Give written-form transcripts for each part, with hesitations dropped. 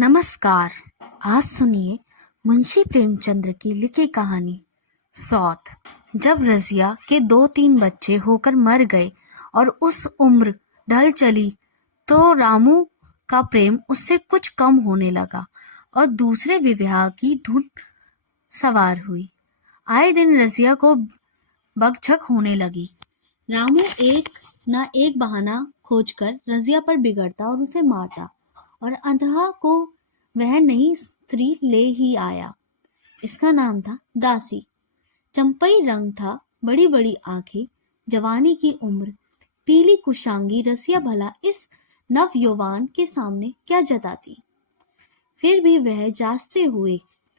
नमस्कार। आज सुनिए मुंशी प्रेमचंद्र की लिखी कहानी सौत। जब रजिया के 2-3 बच्चे होकर मर गए और उस उम्र ढल चली तो रामू का प्रेम उससे कुछ कम होने लगा और दूसरे विवाह की धुन सवार हुई। आए दिन रजिया को बकझक होने लगी। रामू एक न एक बहाना खोजकर रजिया पर बिगड़ता और उसे मारता और अंततः को वह नई स्त्री ले ही आया। इसका नाम था दासी। चंपई रंग था, बड़ी बड़ी आंखें, जवानी की उम्र, पीली कुशांगी। रसिया भला इस नव यौवन के सामने क्या जताती। फिर भी वह जांचते हुए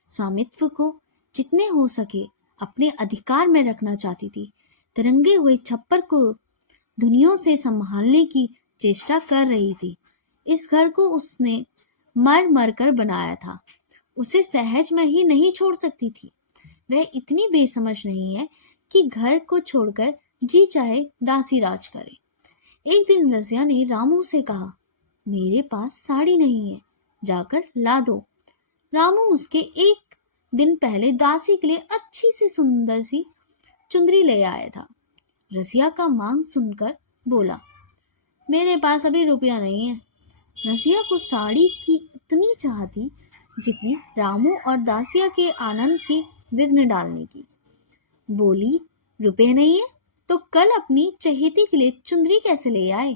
स्वामित्व को जितने हो सके अपने अधिकार में रखना चाहती थी। तिरंगे हुए छप्पर को दुनियों से संभालने की चेष्टा कर रही थी। इस घर को उसने मर मर कर बनाया था, उसे सहज में ही नहीं छोड़ सकती थी। वह इतनी बेसमझ नहीं है कि घर को छोड़कर जी चाहे दासी राज करे। एक दिन रजिया ने रामू से कहा, मेरे पास साड़ी नहीं है, जाकर ला दो। रामू उसके एक दिन पहले दासी के लिए अच्छी सी सुंदर सी चुंदरी ले आया था। रजिया का मांग सुनकर बोला, मेरे पास अभी रुपया नहीं है। रजिया को साड़ी की इतनी चाह थी जितनी रामू और दासिया के आनंद की विघ्न डालने की। बोली, रुपए नहीं है तो कल अपनी चहेती के लिए चुंदरी कैसे ले आए?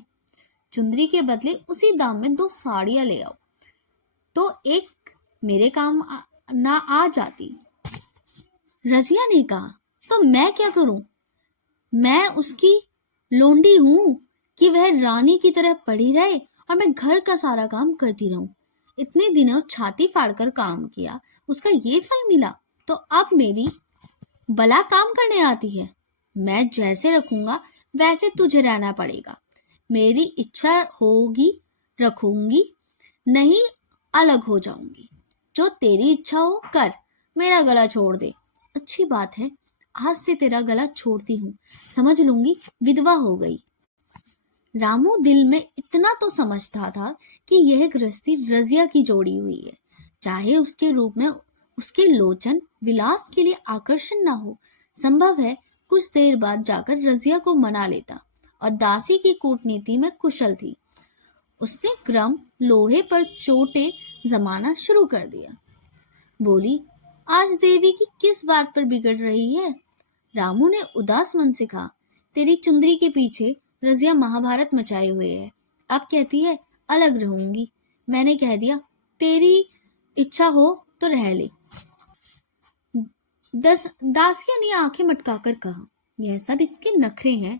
चुंदरी के बदले उसी दाम में 2 साड़ियां ले आओ तो एक मेरे काम ना आ जाती। रजिया ने कहा, तो मैं क्या करूं? मैं उसकी लोंडी हूं कि वह रानी की तरह पड़ी रहे और मैं घर का सारा काम करती रहूं। इतने दिनों छाती फाड़कर काम किया, उसका ये फल मिला तो अब मेरी भला काम करने आती है। मैं जैसे रखूंगा वैसे तुझे रहना पड़ेगा। मेरी इच्छा होगी रखूंगी, नहीं अलग हो जाऊंगी। जो तेरी इच्छा हो कर, मेरा गला छोड़ दे। अच्छी बात है, आज से तेरा गला छोड़ती हूँ, समझ लूंगी विधवा हो गई। रामू दिल में इतना तो समझता था कि यह गृहस्थी रजिया की जोड़ी हुई है। चाहे उसके रूप में उसके लोचन विलास के लिए आकर्षण न हो, संभव है कुछ देर बाद जाकर रजिया को मना लेता और दासी की कूटनीति में कुशल थी। उसने क्रम लोहे पर चोटे जमाना शुरू कर दिया। बोली, आज देवी की किस बात पर बिगड़ रही है? रामू ने उदास मन से कहा, तेरी चुंदरी के पीछे रजिया महाभारत मचाए हुए है। अब कहती है अलग रहूंगी। मैंने कह दिया, तेरी इच्छा हो तो रह ले। दासिया ने आंखें मटकाकर कहा, यह सब इसके नखरे हैं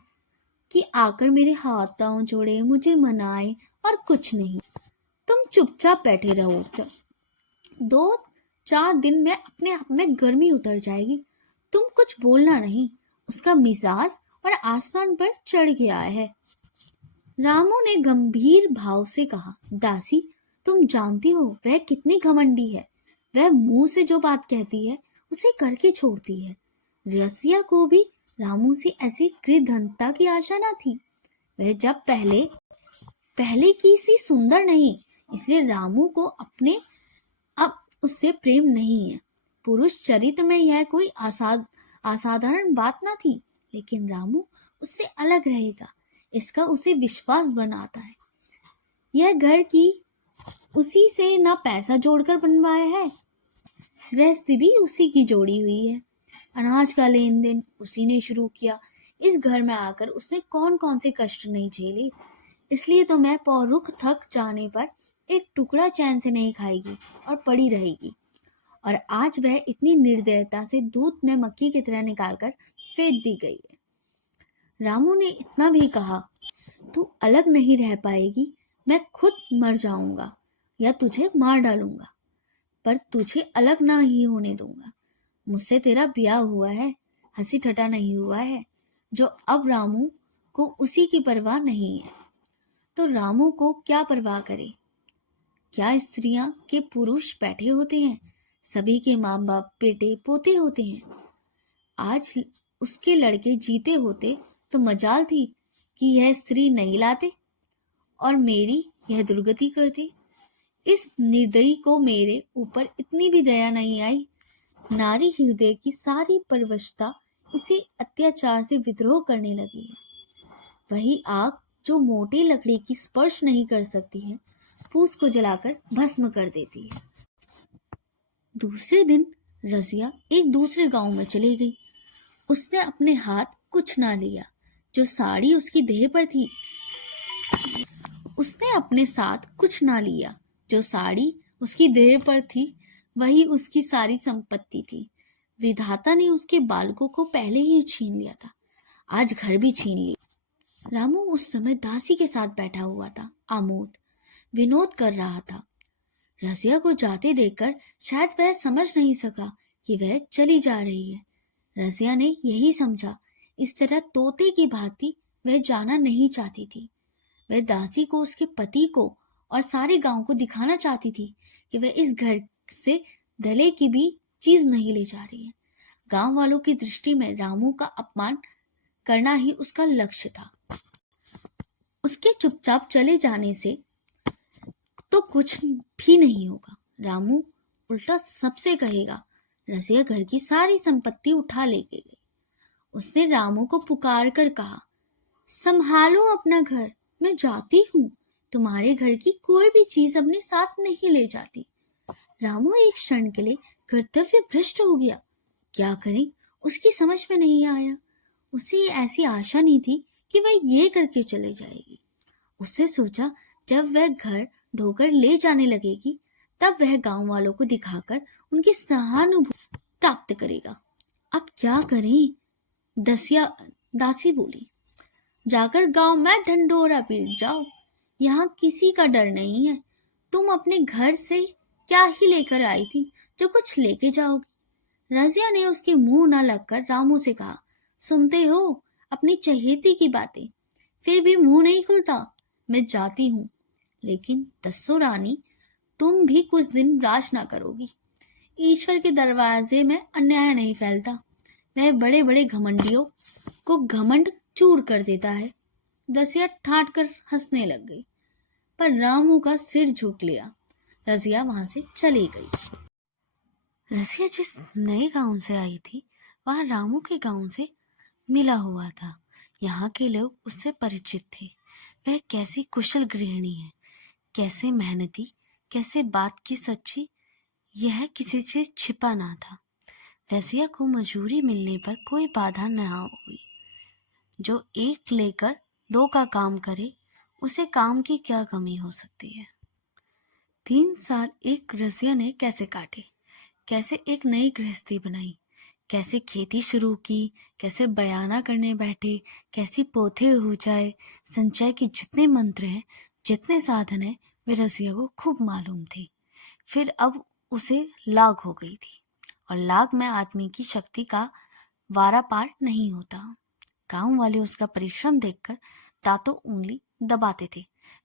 कि आकर मेरे हाथ पांव जोड़े, मुझे मनाए और कुछ नहीं। तुम चुपचाप बैठे रहो, 2-4 दिन में अपने आप में गर्मी उतर जाएगी। तुम कुछ बोलना नहीं। उसका मिजाज और आसमान पर चढ़ गया है। रामू ने गंभीर भाव से कहा, दासी, तुम जानती हो वह कितनी घमंडी है। वह मुंह से जो बात कहती है उसे करके छोड़ती है। रसिया को भी रामू से ऐसी कृतघ्नता की आशा न थी। वह जब पहले की सी सुंदर नहीं, इसलिए रामू को अपने अब उससे प्रेम नहीं है। पुरुष चरित्र में यह कोई असाधारण बात न थी, लेकिन रामू उससे अलग रहेगा, इसका उसे विश्वास बनाता है। यह घर की उसी से ना पैसा जोड़कर बनवाया है, गृहस्थी भी उसी की जोड़ी हुई है। अनाज का लेन देन उसी ने शुरू किया। इस घर में आकर उसने कौन कौन से कष्ट नहीं झेले। इसलिए तो मैं पौरुख थक जाने पर एक टुकड़ा चैन से नहीं खाएगी और पड़ी रहेगी। और आज वह इतनी निर्दयता से दूध में मक्खी की तरह निकालकर फेंक दी गई है। रामू ने इतना भी कहा, तू अलग नहीं रह पाएगी, मैं खुद मर जाऊंगा या तुझे मार डालूंगा, पर तुझे अलग ना ही होने दूंगा। मुझसे तेरा ब्याह हुआ है, हंसी ठट्टा नहीं हुआ है, जो अब रामू को उसी की परवाह नहीं है तो रामू को क्या परवाह करे। क्या स्त्रियां के पुरुष बैठे होते हैं, सभी के माँ बाप बेटे पोते होते हैं। आज उसके लड़के जीते होते तो मजाल थी कि यह स्त्री नहीं लाते और मेरी यह दुर्गति करते। इस निर्दयी को मेरे ऊपर इतनी भी दया नहीं आई। नारी हृदय की सारी परवशता इसी अत्याचार से विद्रोह करने लगी है। वही आग जो मोटी लकड़ी की स्पर्श नहीं कर सकती है, फूस को जलाकर भस्म कर देती है। दूसरे दिन रजिया एक दूसरे गांव में चली गई। उसने अपने हाथ कुछ ना लिया। जो साड़ी उसकी देह पर थी, उसने अपने साथ कुछ ना लिया। जो साड़ी उसकी देह पर थी, वही उसकी सारी संपत्ति थी। विधाता ने उसके बालकों को पहले ही छीन लिया था, आज घर भी छीन लिया। रामू उस समय दासी के साथ बैठा हुआ था, आमोद विनोद कर रहा था। रजिया को जाते देखकर शायद वह समझ नहीं सका कि वह चली जा रही है। रजिया ने यही समझा। इस तरह तोते की भांति वह जाना नहीं चाहती थी। वह दासी को, उसके पति को और सारे गांव को दिखाना चाहती थी कि वह इस घर से दले की भी चीज नहीं ले जा रही है। गांव वालों की दृष्टि में रामू का अपमान करना ही उसका लक्ष्य था। उसके चुपचाप चले जाने से तो कुछ भी नहीं होगा। रामू उल्टा सबसे कहेगा, रजिया घर की सारी संपत्ति उठा ले गई। उसने रामू को पुकार कर कहा, संभालो अपना घर, मैं जाती हूँ। तुम्हारे घर की कोई भी चीज अपने साथ नहीं ले जाती। रामू एक क्षण के लिए कर्तव्य भ्रष्ट हो गया। क्या करें, उसकी समझ में नहीं आया। उसे ऐसी आशा नहीं थी कि वह ये करके चले जाएगी। उसने सोचा जब वह घर ढोकर ले जाने लगेगी, तब वह गांव वालों को दिखाकर उनकी सहानुभूति प्राप्त करेगा। अब क्या करें? दासी बोली, जाकर गांव में ढंढोरा पीट जाओ, यहाँ किसी का डर नहीं है। तुम अपने घर से क्या ही लेकर आई थी जो कुछ लेके जाओगी। रजिया ने उसके मुंह न लगकर रामू से कहा, सुनते हो अपनी चहेती की बातें, फिर भी मुंह नहीं खुलता। मैं जाती हूँ, लेकिन दस्सो रानी, तुम भी कुछ दिन राज ना करोगी। ईश्वर के दरवाजे में अन्याय नहीं फैलता। वह बड़े बड़े घमंडियों को घमंड चूर कर देता है। दसिया ठाट कर हंसने लग गई, पर रामू का सिर झुक लिया। रजिया वहां से चली गई। रजिया जिस नए गांव से आई थी, वहां रामू के गांव से मिला हुआ था। यहाँ के लोग उससे परिचित थे। वह कैसी कुशल गृहिणी है, कैसे मेहनती, कैसे बात की सच्ची, यह किसी से छिपा ना था। रजिया को मजूरी मिलने पर कोई बाधा न हुई। जो एक लेकर दो का काम करे, उसे काम की क्या कमी हो सकती है। 3 साल एक रजिया ने कैसे काटे, कैसे एक नई गृहस्थी बनाई, कैसे खेती शुरू की, कैसे बयाना करने बैठे, कैसी पोथे हो जाए, संचय के जितने मंत्र हैं, जितने साधन हैं, वे रजिया को खूब मालूम थे। फिर अब उसे लाग हो गई थी, और लाग में आदमी की शक्ति का वारा पार नहीं होता। गांव वाले उसका परिश्रम देखकर दांतों उंगली दबाते थे।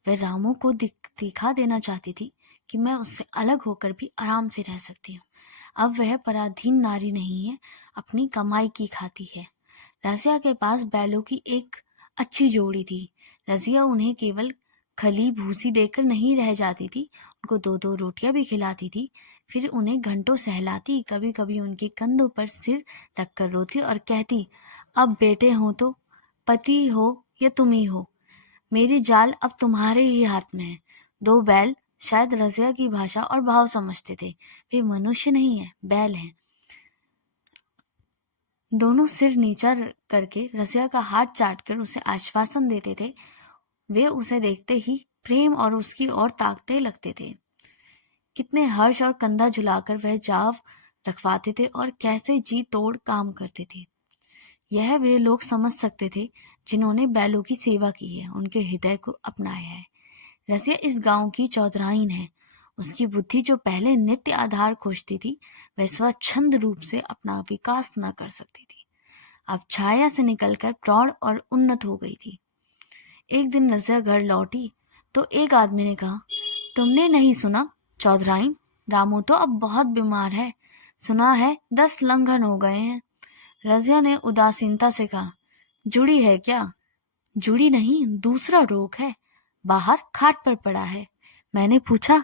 वह रामू को दिखा देना चाहती थी कि मैं उससे अलग होकर भी आराम से रह सकती हूँ। अब वह पराधीन नारी नहीं है, अपनी कमाई की खाती है। रजिया के पास बैलों की एक अच्छी जोड़ी थी। रजिया उन्हें केवल खली भूसी देकर नहीं रह जाती थी, उनको 2-2 रोटियां भी खिलाती थी। फिर उन्हें घंटों सहलाती, कभी कभी उनके कंधों पर सिर रखकर रोती और कहती, अब बेटे हो तो पति हो या तुम ही हो, मेरी जाल अब तुम्हारे ही हाथ में है। 2 बैल शायद रजिया की भाषा और भाव समझते थे। वे मनुष्य नहीं है, बैल हैं। दोनों सिर नीचा करके रजिया का हाथ चाटकर उसे आश्वासन देते थे। वे उसे देखते ही प्रेम और उसकी ओर ताकते लगते थे। कितने हर्ष और कंधा झुलाकर वह जाव रखवाते थे और कैसे जी तोड़ काम करते थे। यह वे लोग समझ सकते थे जिन्होंने बैलों की सेवा की है, उनके हृदय को अपनाया है। रजिया इस गांव की चौधराइन है। उसकी बुद्धि जो पहले नित्य आधार खोजती थी, वह स्वच्छंद रूप से अपना विकास न कर सकती थी। अब छाया से निकलकर प्रौढ़ और उन्नत हो गई थी। एक दिन रजिया घर लौटी तो एक आदमी ने कहा, तुमने नहीं सुना चौधराइन, रामू तो अब बहुत बीमार है, सुना है 10 लंघन हो गए हैं। रजिया ने उदासीनता से कहा, जुड़ी है क्या? जुड़ी नहीं, दूसरा रोग है, बाहर खाट पर पड़ा है। मैंने पूछा,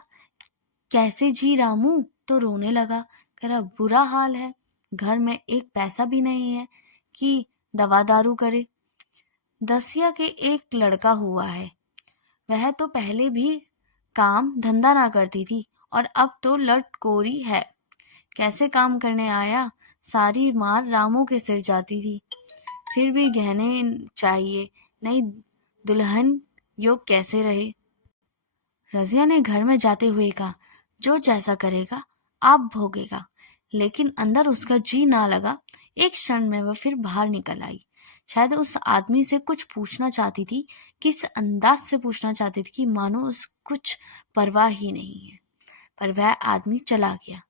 कैसे जी रामू तो रोने लगा। कह रहा बुरा हाल है, घर में एक पैसा भी नहीं है कि दवा दारू करे। दसिया के एक लड़का हुआ है, वह तो पहले भी काम धंधा ना करती थी और अब तो लटकोरी है। कैसे काम करने आया, सारी मार रामू के सिर जाती थी। फिर भी गहने चाहिए, नई दुल्हन योग कैसे रहे। रजिया ने घर में जाते हुए कहा, जो जैसा करेगा आप भोगेगा। लेकिन अंदर उसका जी ना लगा। एक क्षण में वह फिर बाहर निकल आई। शायद उस आदमी से कुछ पूछना चाहती थी, किस अंदाज से पूछना चाहती थी कि मानो उस कुछ परवाह ही नहीं है। पर वह आदमी चला गया।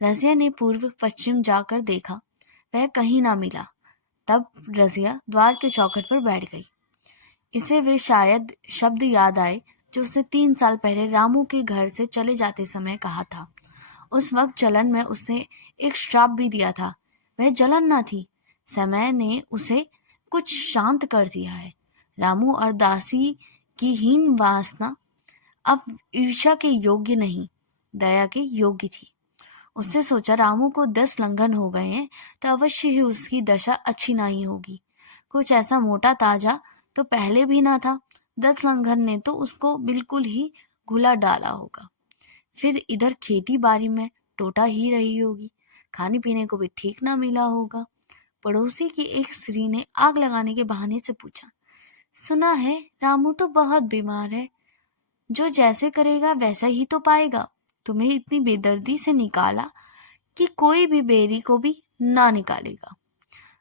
रजिया ने पूर्व पश्चिम जाकर देखा, वह कहीं ना मिला। तब रजिया द्वार के चौखट पर बैठ गई। इसे वे शायद शब्द याद आए जो उसे 3 साल पहले रामू के घर से चले जाते समय कहा था। उस वक्त जलन में उसने एक श्राप भी दिया था। वह जलन न थी, समय ने उसे कुछ शांत कर दिया है। रामू और दासी की हीन वासना अब ईर्ष्या के योग्य नहीं, दया के योग्य थी। उसने सोचा रामू को 10 लंघन हो गए हैं तो अवश्य ही उसकी दशा अच्छी नहीं होगी। कुछ ऐसा मोटा ताजा तो पहले भी ना था। 10 लंघन ने तो उसको बिल्कुल ही घुला डाला होगा। फिर इधर खेती बाड़ी में टोटा ही रही होगी, खाने पीने को भी ठीक ना मिला होगा। पड़ोसी की एक स्त्री ने आग लगाने के बहाने से पूछा, सुना है रामू तो बहुत बीमार है, जो जैसे करेगा वैसा ही तो पाएगा। तुम्हें इतनी बेदर्दी से निकाला कि कोई भी बेरी को भी ना निकालेगा।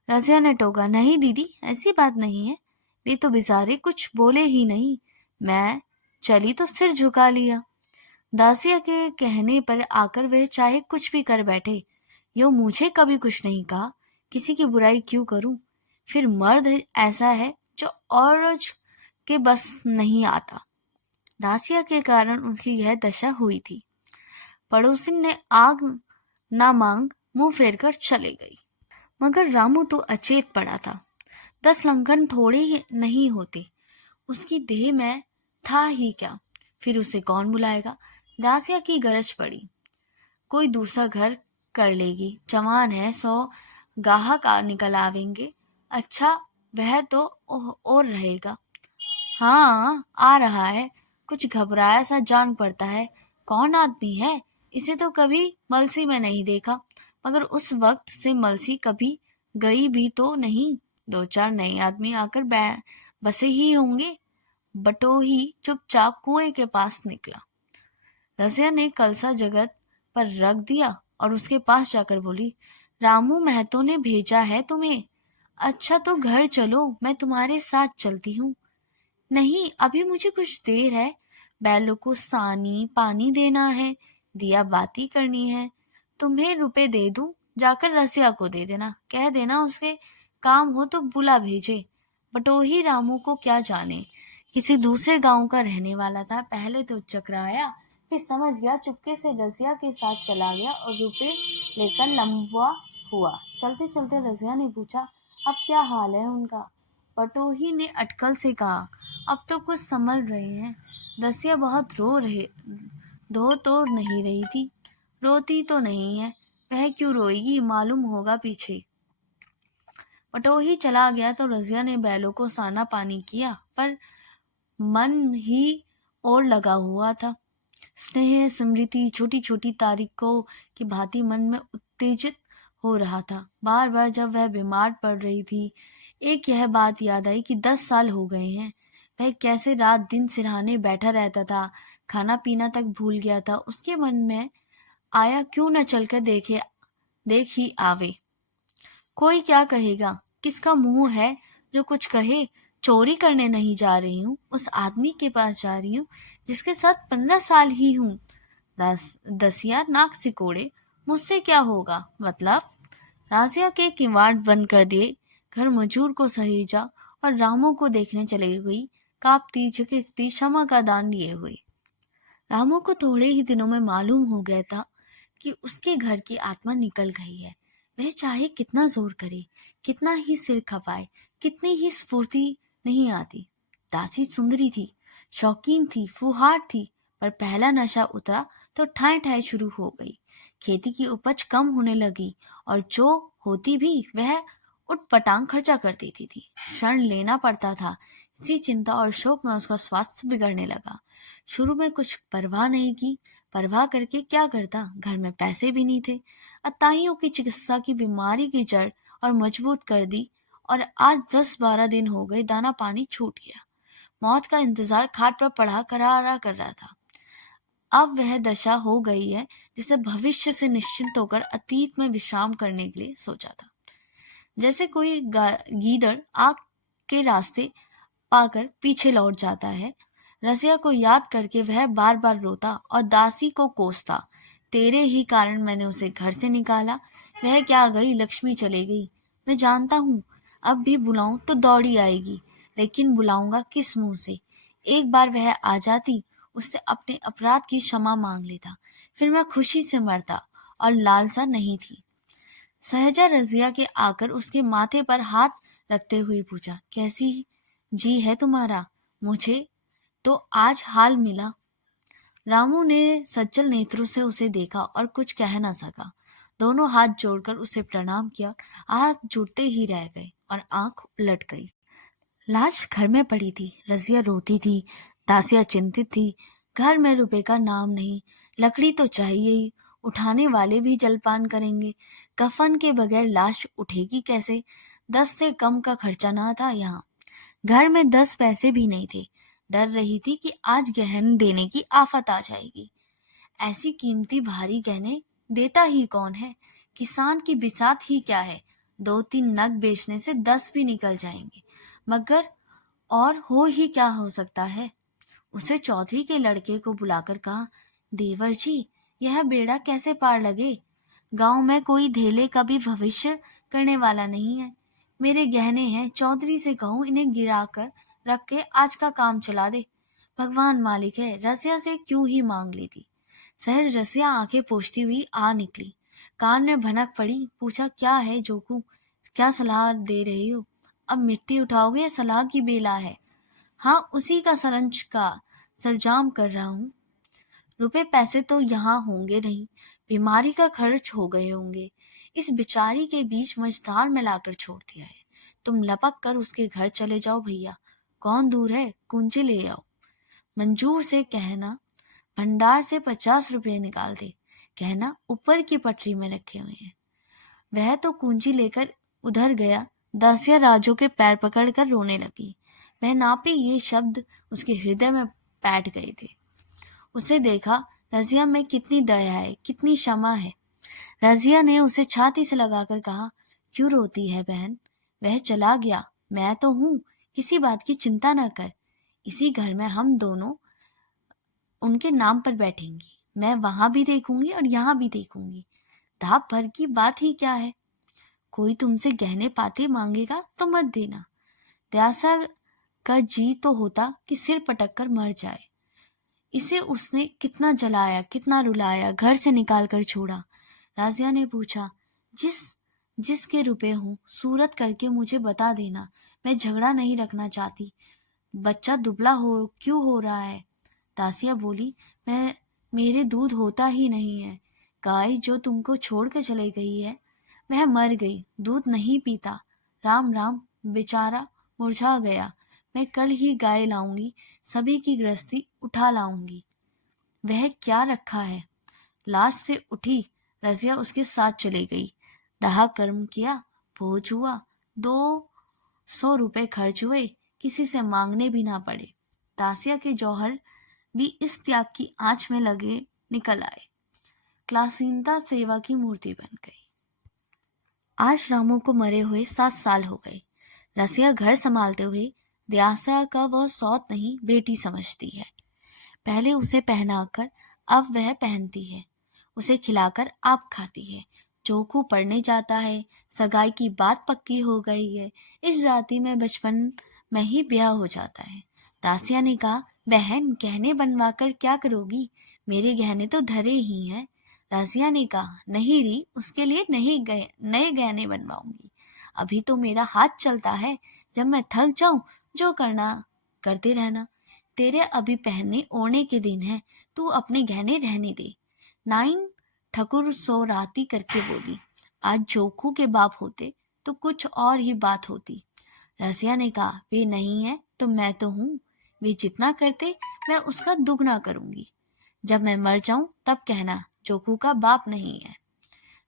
रजिया ने टोका, नहीं दीदी, ऐसी बात नहीं है। वे तो बेचारे कुछ बोले ही नहीं, मैं चली तो सिर झुका लिया। दासिया के कहने पर आकर वह चाहे कुछ भी कर बैठे, यो मुझे कभी कुछ नहीं कहा, किसी की बुराई क्यों करूं। फिर मर्द ऐसा है जो औरत के बस नहीं आता। दासिया के कारण उसकी यह दशा हुई थी। पड़ोसी ने आग ना मांग मुंह फेर कर चले गई। मगर रामू तो अचेत पड़ा था। 10 लंघन थोड़े ही नहीं होते, उसकी देह में था ही क्या। फिर उसे कौन बुलाएगा। दासिया की गरज पड़ी, कोई दूसरा घर कर लेगी, जवान है, 100 गाहक निकल आवेंगे। अच्छा वह तो और रहेगा। हाँ आ रहा है, कुछ घबराया सा जान पड़ता है। कौन आदमी है, इसे तो कभी मलसी में नहीं देखा। मगर उस वक्त से मलसी कभी गई भी तो नहीं। 2-4 नए आदमी आकर बसे ही होंगे। बटोही चुपचाप कुएं के पास निकला। रजिया ने कलसा जगत पर रख दिया और उसके पास जाकर बोली, रामू महतो ने भेजा है तुम्हें। अच्छा तो घर चलो, मैं तुम्हारे साथ चलती हूँ। नहीं, अभी मुझे कुछ देर है, बैलों को सानी पानी देना है, दिया बाती करनी है। तुम्हें रुपए दे दूं, जाकर रसिया को दे देना, कह देना उसके काम हो तो बुला भेजे। बटोही रामू को क्या जाने, किसी दूसरे गांव का रहने वाला था। पहले तो चकराया, फिर समझ गया, चुपके से रजिया के साथ चला गया और रुपए लेकर लंबा हुआ। चलते चलते रजिया ने पूछा, अब क्या हाल है उनका। बटोही ने अटकल से कहा, अब तो कुछ संभल रहे हैं। दसिया बहुत धो तो नहीं रही थी, रोती तो नहीं है, वह क्यों रोएगी, मालूम होगा पीछे। बटोही चला गया तो रजिया ने बैलों को साना पानी किया, पर मन ही और लगा हुआ था। स्नेह स्मृति छोटी छोटी तारीखों की भांति मन में उत्तेजित हो रहा था। बार बार जब वह बीमार पड़ रही थी, एक यह बात याद आई कि 10 साल हो गए हैं। वह कैसे रात दिन सिरहाने बैठा रहता था, खाना पीना तक भूल गया था। उसके मन में आया, क्यों न चलकर देख ही आवे। कोई क्या कहेगा, किसका मुंह है जो कुछ कहे। चोरी करने नहीं जा रही हूँ, उस आदमी के पास जा रही हूँ जिसके साथ 15 साल ही हूँ। दसिया नाक सिकोड़े, मुझसे क्या होगा, मतलब। राजिया के किवाड़ बंद कर दिए, घर मजूर को सहेजा और रामू को देखने चली गई, कांपती झिकती क्षमा का दान लिए हुई। रामू को थोड़े ही दिनों में मालूम हो गया था कि उसके घर की आत्मा निकल गई है। वह चाहे कितना जोर करे, कितना ही सिर खपाए, कितनी ही स्फूर्ति नहीं आती। दासी सुंदरी थी, शौकीन थी, फुहार थी, पर पहला नशा उतरा तो ठाई ठाई शुरू हो गई। खेती की उपज कम होने लगी और जो होती भी वह उटपटांग खर्चा कर देती थी। क्षण लेना पड़ता था। इसी चिंता और शोक में उसका स्वास्थ्य बिगड़ने लगा। शुरू में कुछ परवाह नहीं की। परवाह करके क्या करता, घर में पैसे भी नहीं थे। अताइयों की चिकित्सा की बीमारी की जड़ और मजबूत कर दी और आज 10-12 दिन हो गए दाना पानी छूट गया। मौत का इंतजार खाट पर पड़ा करारा कर रहा था। अब वह दशा हो गई है जिसे भविष्य से निश्चिंत होकर अतीत में विश्राम करने के लिए सोचा था। जैसे कोई गीदड़ आग के रास्ते पाकर पीछे लौट जाता है। रसिया को याद करके वह बार बार रोता और दासी को कोसता, तेरे ही कारण मैंने उसे घर से निकाला। वह क्या गई, लक्ष्मी चली गई। मैं जानता हूँ अब भी बुलाऊं तो दौड़ी आएगी, लेकिन बुलाऊंगा किस मुंह से। एक बार वह आ जाती, उससे अपने अपराध की क्षमा मांग लेता, फिर मैं खुशी से मरता और लालसा नहीं थी। सहजा रजिया के आकर उसके माथे पर हाथ रखते हुए पूछा, कैसी जी है तुम्हारा? मुझे तो आज हाल मिला। रामू ने सज्जल नेत्रों से उसे देखा और कुछ कह न सका। दोनों हाथ जोड़कर उसे प्रणाम किया, हाथ जुड़ते ही रह गए और आंख उलट गई। लाश घर में पड़ी थी। रजिया रोती थी, दासिया चिंतित थी। घर में रुपए का नाम नहीं, लकड़ी तो चाहिए ही, उठाने वाले भी जलपान करेंगे। कफन के बगैर लाश उठेगी कैसे? 10 से कम का खर्चा ना था यहाँ। घर में 10 पैसे भी नहीं थे। डर रही थी कि आज गहने देने की आफत आ जाएगी। ऐसी कीमती भारी गहने देता ही कौन है? किसान की बिसात ही क्या है? 2-3 नग बेचने से 10 भी निकल जाएंगे। मगर और हो ही क्या हो सकता है? उसे चौधरी के लड़के को बुलाकर कहा, देवर जी, यह बेड़ा कैसे पार लगे? गांव में कोई धेले का भी भविष्य करने वाला नहीं है। मेरे गहने हैं, चौधरी से कहूँ इन्हें गिरा कर रख के आज का काम चला दे। भगवान मालिक है, रसिया से क्यों ही मांग ली थी। सहज रसिया आंखें पोंछती हुई आ निकली। कान में भनक पड़ी, पूछा, क्या है जोकू, क्या सलाह दे रही हो? अब मिट्टी उठाओगे या सलाह की बेला है? हाँ, उसी का सरंजाम कर रहा हूँ। रुपए पैसे तो यहाँ होंगे नहीं, बीमारी का खर्च हो गए होंगे। इस बिचारी के बीच मझधार में लाकर छोड़ दिया है। तुम लपक कर उसके घर चले जाओ भैया, कौन दूर है, कुंजी ले आओ। मंजूर से कहना भंडार से 50 रुपये निकाल दे। कहना ऊपर की पटरी में रखे हुए हैं। वह तो कुंजी लेकर उधर गया। दासिया राजू के पैर पकड़कर रोने लगी। वह नापे ये शब्द उसके हृदय में बैठ गए थे। उसे देखा, रजिया में कितनी दया है, कितनी क्षमा है। रजिया ने उसे छाती से लगाकर कहा, क्यों रोती है बहन? वह चला गया, मैं तो हूँ, किसी बात की चिंता न कर। इसी घर में हम दोनों उनके नाम पर बैठेंगी। मैं वहां भी देखूंगी और यहाँ भी देखूंगी। धाप भर की बात ही क्या है? कोई तुमसे गहने पाते मांगेगा तो मत देना। दयासा का जी तो होता कि सिर पटक कर मर जाए। इसे उसने कितना जलाया, कितना रुलाया, घर से निकाल कर छोड़ा। राजिया ने पूछा, जिसके रुपए हों सूरत करके मुझे बता देना। मैं झगड़ा नहीं रखना चाहती। बच्चा दुबला क्यों हो रहा है? दासिया बोली, मेरे दूध होता ही नहीं है। गाय जो तुमको छोड़ के चले गई है वह मर गई, दूध नहीं पीता। राम राम, बेचारा मुरझा गया। मैं कल ही गाय लाऊंगी, सभी की गृहस्थी उठा लाऊंगी। वह क्या रखा है? लाश से उठी रजिया उसके साथ चली गई। दाह कर्म किया, भोज हुआ, 200 रुपए खर्च हुए, किसी से मांगने भी ना पड़े। दासिया के जौहर भी इस त्याग की आंच में लगे निकल आए। क्लासीनता सेवा की मूर्ति बन गई। आज रामू को मरे हुए 7 साल हो गए। रसिया घर संभालते हुए दयासा का वह सौत नहीं, बेटी समझती है। पहले उसे पहनाकर अब वह पहनती है, उसे खिलाकर आप खाती है। जोकू पढ़ने जाता है, सगाई की बात पक्की हो गई है। इस जाति में बचपन में ही ब्याह हो जाता है। दासिया ने कहा, बहन गहने बनवा कर क्या करोगी? मेरे गहने तो धरे ही हैं। राजिया ने कहा, नहीं री, उसके लिए नए गहने बनवाऊंगी। अभी तो मेरा हाथ चलता है, जब मैं थक जाऊं जो करना करते रहना। तेरे अभी पहनने ओढ़ने के दिन है, तू अपने गहने रहने दे। नाइन ठकुर सो राती करके बोली, आज जोखू के बाप होते तो कुछ और ही बात होती। रसिया ने कहा, वे नहीं है तो मैं तो हूँ, वे जितना करते मैं उसका दुगना करूंगी। जब मैं मर जाऊं तब कहना जोखू का बाप नहीं है।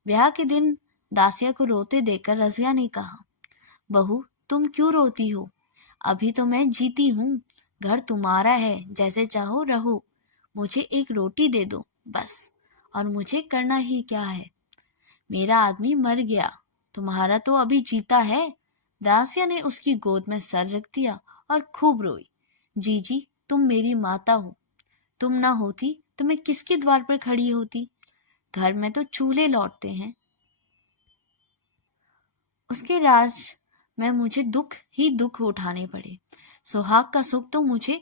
ब्याह के दिन दासिया को रोते देखकर रजिया ने कहा, बहू तुम क्यों रोती हो? अभी तो मैं जीती हूँ, घर तुम्हारा है, जैसे चाहो रहो, मुझे एक रोटी दे दो बस, और मुझे करना ही क्या है। मेरा आदमी मर गया, तुम्हारा तो अभी जीता है। दासिया ने उसकी गोद में सर रख दिया और खूब रोई। जीजी तुम मेरी माता हो, तुम ना होती तो मैं किसके द्वार पर खड़ी होती? घर में तो चूल्हे लौटते हैं। उसके राज में मुझे दुख ही दुख उठाने पड़े। सुहाग का सुख तो मुझे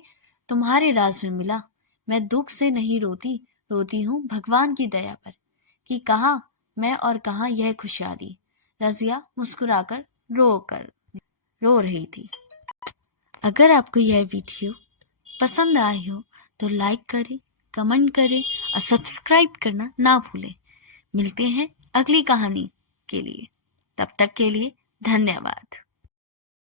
तुम्हारे राज में मिला। मैं दुख से नहीं रोती, रोती हूँ भगवान की दया पर कि कहाँ मैं और कहाँ यह खुशहाली। रजिया मुस्कुराकर रो रही थी। अगर आपको यह वीडियो पसंद आई हो तो लाइक करें, कमेंट करें और सब्सक्राइब करना ना भूलें। मिलते हैं अगली कहानी के लिए, तब तक के लिए धन्यवाद।